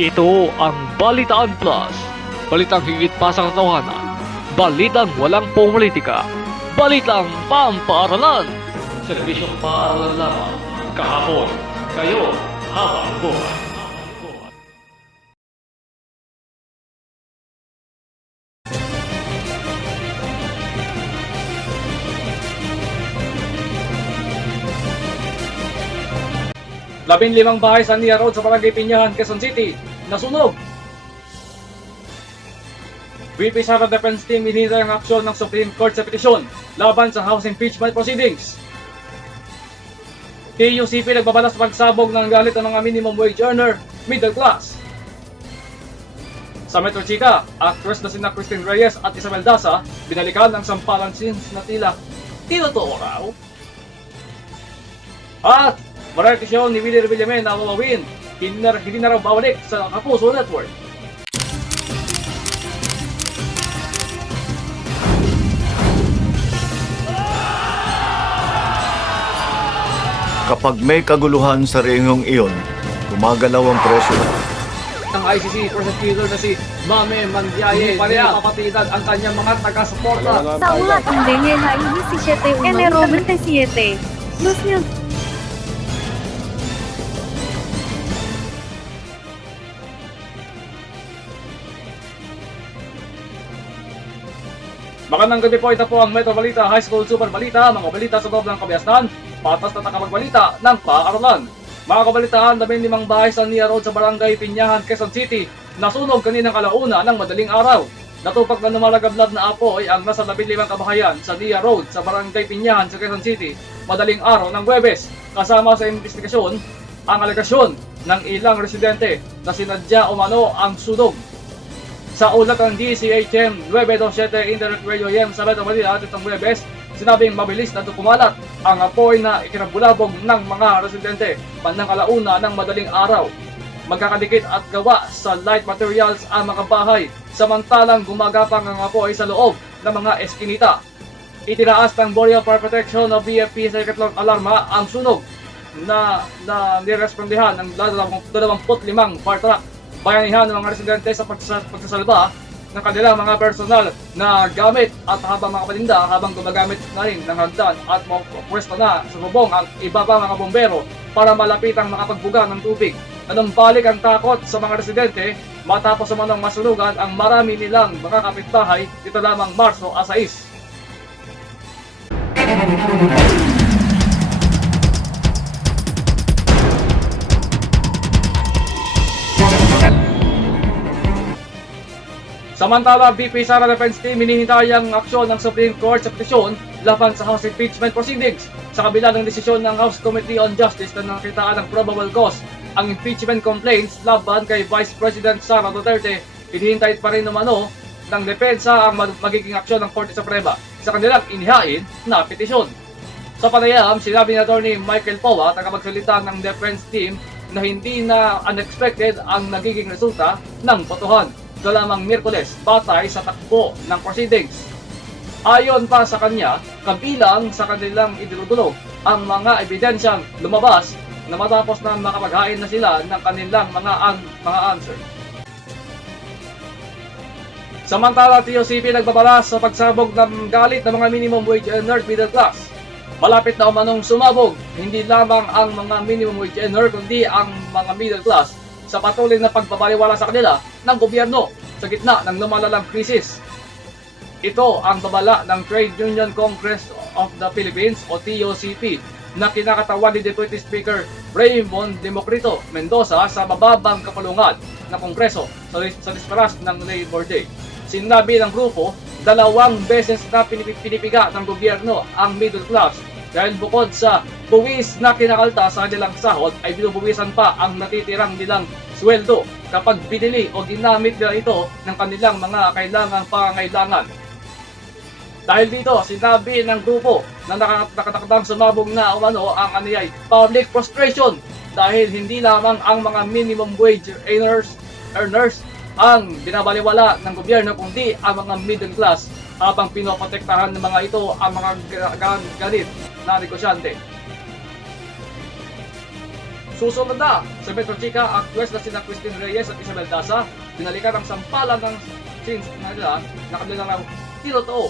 Ito ang Balitaan Plus. Balitang higit pa sa katotohanan. Balitang walang politika. Balitang pampaaralan. Serbisyong paaralan lamang. Kahapon, kayo, habang buhay. Labing-limang bahay sa Nia Road sa Barangay Pinyahan, Quezon City, nasunog. VP Sara Defense Team hinihintay ang aksyon ng Supreme Court sa petisyon laban sa House Impeachment Proceedings. TUCP nagbabalas pagsabog ng galit ng mga minimum wage earner, middle class. Sa Metro Chica, actress na sina Christine Reyes at Isabel Daza binalikan ang sampalan scenes na tila tinotoo raw. At variety show ni Willie Revillame na mawawin, hindi na raw babalik sa Kapuso Network. Kapag may kaguluhan sa rehiyong iyon, gumagalaw ang presyo. Ang ICC prosecutor na si Mame Mandiaye pa rin napapatigan ang kanyang mga taga-suporta. Sa ulat ang Daniela 17 enero 27. Los Mil Magandang gabi po, ito po ang Metro Balita High School Super Balita, mga balita sa loob ng kabiasnan, patas na takapagbalita ng paaralan. Mga kabalitaan, 15 bahay sa Nia Road sa Barangay Pinyahan, Quezon City, nasunog kaninang alauna ng madaling araw. Natupak na lumalagablab na apoy ang nasa 15 kabahayan sa Nia Road sa Barangay Pinyahan sa Quezon City, madaling araw ng Huwebes. Kasama sa investigasyon ang alegasyon ng ilang residente na sinadya umano ang sunog. Sa ulat ng DCHM 927 Indirect Radio AM sa Metro Manila at itong Huwebes, sinabing mabilis na kumalat ang apoy na ikinabulabog ng mga residente bandang alauna ng madaling araw. Magkakadikit at gawa sa light materials ang mga bahay, samantalang gumagapang ang apoy sa loob ng mga eskinita. Itinaas ng Bureau for Protection of BFP sa ikatlong alarma ang sunog na nirespondihan ng 25 fire truck. Bayanihan ng mga residente sa pagsasalba ng kanilang mga personal na gamit at habang mga paninda habang gumagamit na rin ng hagdan at pwesto na sa bubong ang iba pa mga bombero para malapitang makapagbuga ng tubig. Nanumbalik ang takot sa mga residente matapos umanong masunugan ang marami nilang mga kapitbahay dito lamang Marso 6. Samantala, VP Sara Defense Team hinihintay ang aksyon ng Supreme Court sa petisyon laban sa House Impeachment Proceedings. Sa kabila ng desisyon ng House Committee on Justice na nakitaan ng probable cause ang impeachment complaints laban kay Vice President Sara Duterte, hinihintay pa rin umano ng depensa ang magiging aksyon ng Korte Suprema sa kanilang inihain na petisyon. Sa panayam, sinabi ni Atty. Michael Powa, tagapagsalita ng defense team, na hindi na unexpected ang nagiging resulta ng botohan na lamang Miyerkules batay sa takbo ng proceedings. Ayon pa sa kanya, kabilang sa kanilang idinudulog ang mga ebidensyang lumabas na matapos na makapaghain na sila ng kanilang mga answer. Samantala, TUCP nagbabalas sa pagsabog ng galit ng mga minimum wage earner middle class. Malapit na umanong sumabog hindi lamang ang mga minimum wage earner kundi ang mga middle class sa patuloy na pagbabaliwala sa kanila ng gobyerno sa gitna ng lumalalang krisis. Ito ang babala ng Trade Union Congress of the Philippines o TUCP na kinakatawan ni Deputy Speaker Raymond Democrito Mendoza sa mababang kapulungan ng Kongreso sa disparas ng Labor Day. Sinabi ng grupo, 2 beses na pinipiga ng gobyerno ang middle class dahil bukod sa buwis na kinakalta sa kanilang sahod ay binubuwisan pa ang natitirang nilang sweldo kapag binili o ginamit nila ito ng kanilang mga kailangang pangangailangan. Dahil dito, sinabi ng grupo na nakatakdang sumabog na umano ang aniyay public frustration dahil hindi lamang ang mga minimum wage earners ang binabaliwala ng gobyerno kundi ang mga middle class habang pinoprotektahan ng mga ito ang mga ganit na negosyante. Susunod na sa Metro Chica ang quest na sina Christine Reyes at Isabel Daza. Binalikan ang sampalan ng sins na nila na kanila raw tinotoo.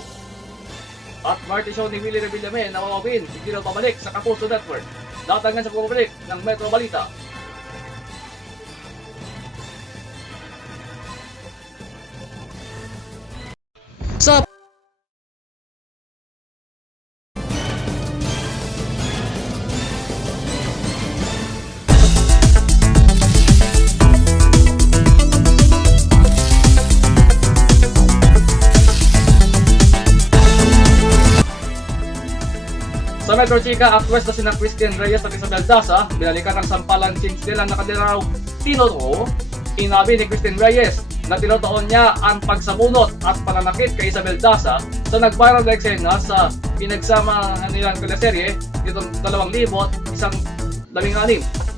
At Marty Show ni Willie Revillame na mawawin, hindi raw pabalik sa Kapuso Network. Datangan sa pumabalik ng Metro Balita. Sa Sa Metro Chica, ang quest na sina Christine Reyes at Isabel Daza, binalikan ng sampalan since nila na kanila raw tinotoo. Inabi ni Christine Reyes na tinutoon niya ang pagsabunot at pananakit kay Isabel Daza sa nag-viral na eksena sa pinagsama nilang teleserye ditong 2016.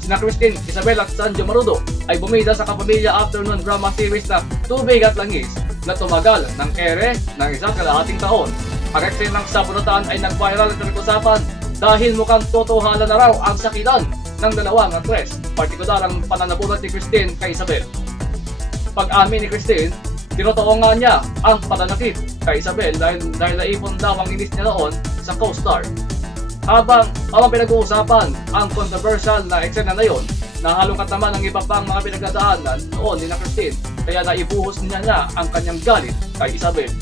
Sina Christine, Isabel at Sanjo Marudo ay bumida sa kapamilya afternoon drama series na Tubig at Langis na tumagal ng ere ng isang kalahating taon. Ang eksenang sabunutan ay nag-viral at nag-usapan dahil mukhang totohanan na raw ang sakitan ng dalawang aktres, partikular ang pananabunot ni Christine kay Isabel. Pag-amin ni Christine, tinotoo nga niya ang pananakit kay Isabel dahil naipon daw ang inis niya noon sa co-star. Habang pinag-uusapan ang controversial na eksena na yon, nahalungkat naman ang iba pang mga pinagdadaanan noon ni Christine, kaya naibuhos niya ang kanyang galit kay Isabel.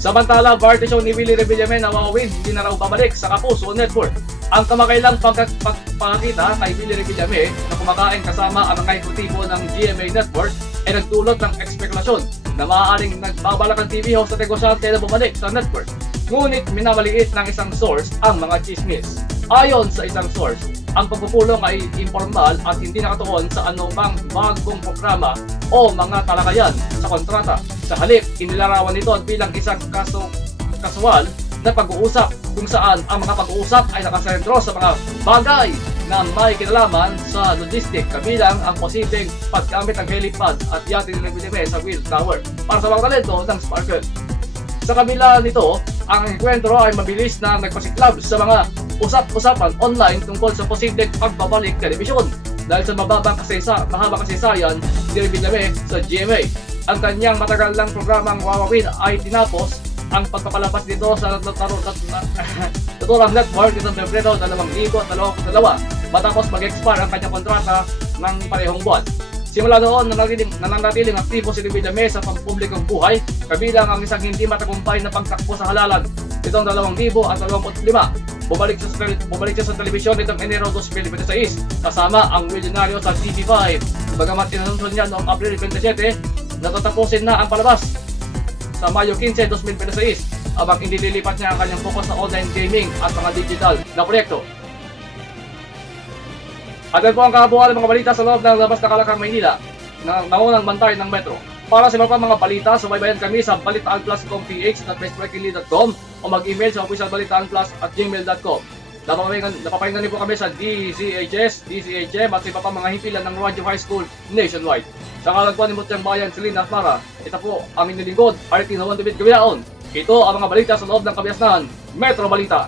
Samantala, Party Show ni Willie Revillame na mawawin, hindi na raw babalik sa Kapuso Network. Ang kamakailang pagpapakita kay Willie Revillame na kumakain kasama ang mga eksekutibo ng GMA Network ay nagdulot ng ekspekulasyon na maaaring nagbabalak ang TV host at negosyante na bumalik sa network. Ngunit minamaliit ng isang source ang mga chismis. Ayon sa isang source, ang pagpupulong ay informal at hindi nakatuon sa anumang bagong programa o mga talakayan sa kontrata. Sa halip, inilarawan nito bilang isang kasual na pag-uusap kung saan ang mga pag-uusap ay nakasentro sa mga bagay na may kinalaman sa logistic, kabilang ang posibleng paggamit ng helipad at yate ni Revillame sa Will Tower para sa mga talento ng Sparkle. Sa kabila nito, ang enkwentro ay mabilis na nagpasiklab sa mga usap-usapan online tungkol sa posibleng pagbabalik telebisyon dahil sa mahabang kasaysayan ni Revillame sa GMA. Ang kanyang matagal ng programang Wawawin ay tinapos ang pagpapalabas nito sa Naturang Network nitong Pebrero 2022 matapos mag-expire ang kanyang kontrata ng parehong buwan. Simula noon, nananatiling aktibo si Revillame sa pampublikong buhay, kabilang ang isang hindi matagumpay na pagtakbo sa halalan nitong 2025. Bumalik siya sa telebisyon nitong Enero 2026 kasama ang milyonaryo sa TV5. Bagamat inanunsyo niya noong Abril 27, natatapusin na ang palabas sa Mayo 15, 2026 habang inililipat niya ang kanyang focus sa online gaming at mga digital na proyekto. At yan po ang kabuuan ng mga balita sa loob ng labas na Kalakang, Maynila na naunang bantay ng Metro. Para sa iba pa mga balita, subaybayan kami sa balitaanplus.ph.bestbreakingly.com o mag-email sa officialbalitaanplus@gmail.com. Napapakinggan niyo po kami sa DCHS, DCHM at sa iba pa mga himpilan ng Radio High School nationwide. Sa kalagpuan ni Mutyang Bayan, Selena at Mara, ito po ang inyong lingkod, Artino Juan David Gaviaon. Ito ang mga balita sa loob ng Kabiasnan, Metro Balita.